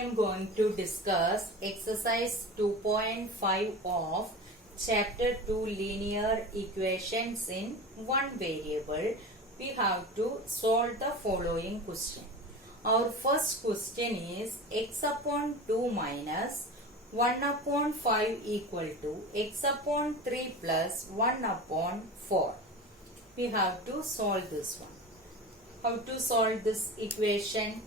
am going to discuss exercise 2.5 of chapter 2 linear equations in one variable. We have to solve the following question. Our first question is x upon 2 minus 1 upon 5 equal to x upon 3 plus 1 upon 4. We have to solve this one. How to solve this equation?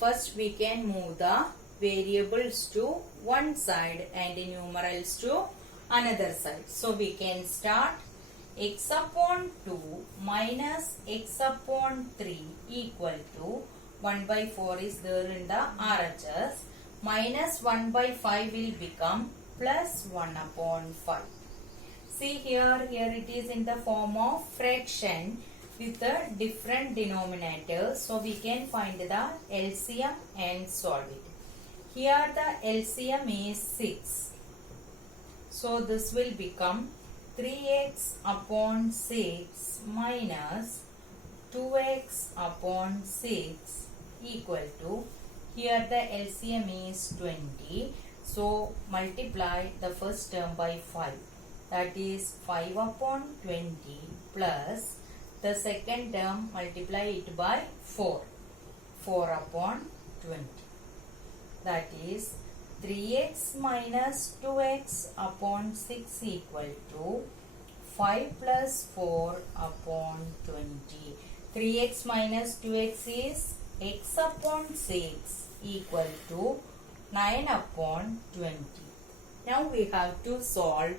First we can move the variables to one side and numerals to another side. So we can start x upon 2 minus x upon 3 equal to 1 by 4 is there in the RHS. Minus 1 by 5 will become plus 1 upon 5. See here it is in the form of fraction with a different denominator. So we can find the LCM and solve it. Here the LCM is 6. So this will become 3x upon 6 minus 2x upon 6 equal to, here the LCM is 20. So multiply the first term by 5. That is 5 upon 20 plus the second term, multiply it by 4. 4 upon 20. That is 3x minus 2x upon 6 equal to 5 plus 4 upon 20. 3x minus 2x is x upon 6 equal to 9 upon 20. Now we have to solve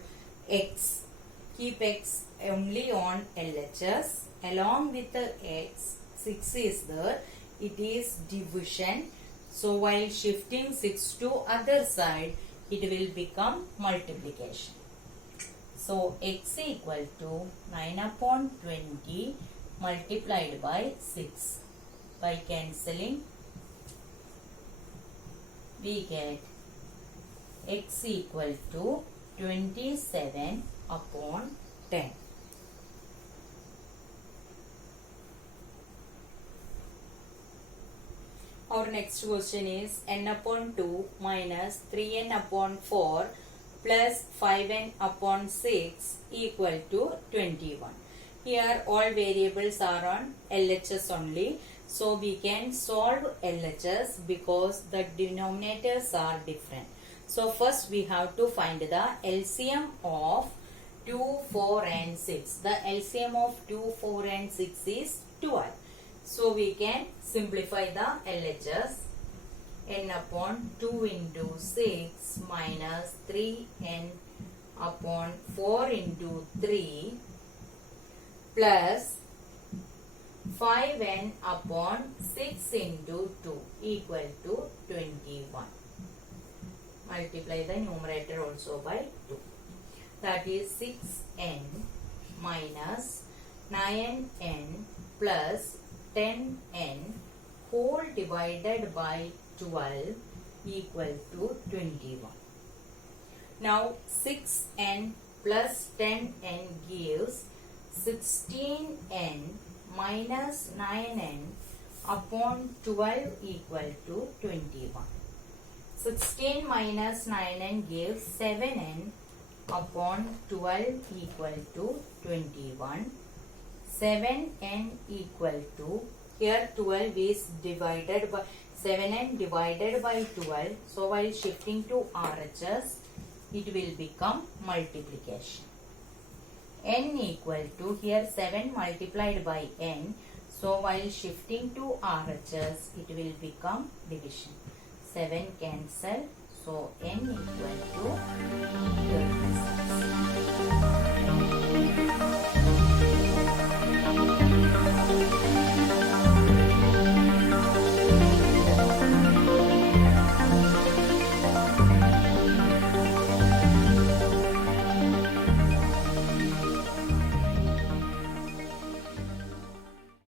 x. Keep x only on LHS. Along with the x, 6 is there. It is division. So while shifting 6 to other side, it will become multiplication. So x equal to 9 upon 20 multiplied by 6. By cancelling, we get x equal to 27 upon 10. Our next question is n upon 2 minus 3n upon 4 plus 5n upon 6 equal to 21. Here all variables are on LHS only. So we can solve LHS because the denominators are different. So first we have to find the LCM of 2, 4 and 6. The LCM of 2, 4 and 6 is 12. So we can simplify the LHS. N upon 2 into 6 minus 3n upon 4 into 3 plus 5n upon 6 into 2 equal to 21. Multiply the numerator also by 2. That is 6n minus 9n plus 10n whole divided by 12 equal to 21. Now 6n plus 10n gives 16n minus 9n upon 12 equal to 21. 16 minus 9n gives 7n upon 12 equal to 21. 7n equal to, here 12 is divided by 7n divided by 12. So while shifting to RHS, it will become multiplication. N equal to, here 7 multiplied by n. So while shifting to RHS, it will become division. 7 cancel. So n equal to 36.